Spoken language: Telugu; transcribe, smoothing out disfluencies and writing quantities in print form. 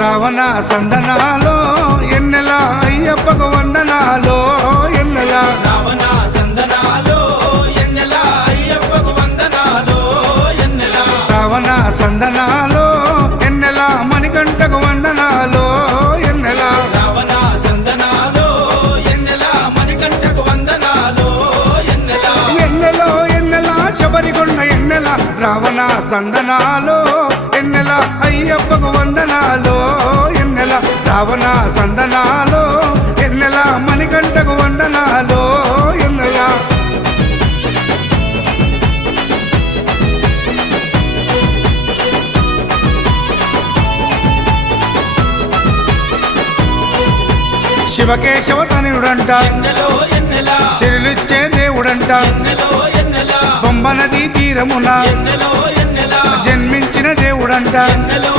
రావణ సందనాలో ఎన్నెల అయ్యప్పకు వందనాలో ఎన్నెల రావణ సందనాలో ఎన్నెల అయ్యప్పకు వందనాలో ఎన్నెల రావణ సందనాలో ఎన్నెల మణికంఠకు వందనాలో ఎన్నెల రావణ సందనాలో ఎన్నెల మణికంఠకు వందనాలో ఎన్నెల ఎన్నెలో ఎన్నెల శబరికొండ ఎన్నెల రావణ సందనాలో ఎన్నెల అయ్యప్పకు వందనాలో ఎన్నెల రావణ సందనాలో ఎన్నెల మణికంఠకు వందనాలో ఎన్నెల శివకేశవ తనయుడంట ఎన్నెలో ఎన్నెల శిరులిచ్చే దేవుడంట ఎన్నెలో ఎన్నెల బొమ్మ నదీ తీరమున ఎన్నెలో ఎన్నెల జన్మించిన దేవుడంట ఎన్నెలో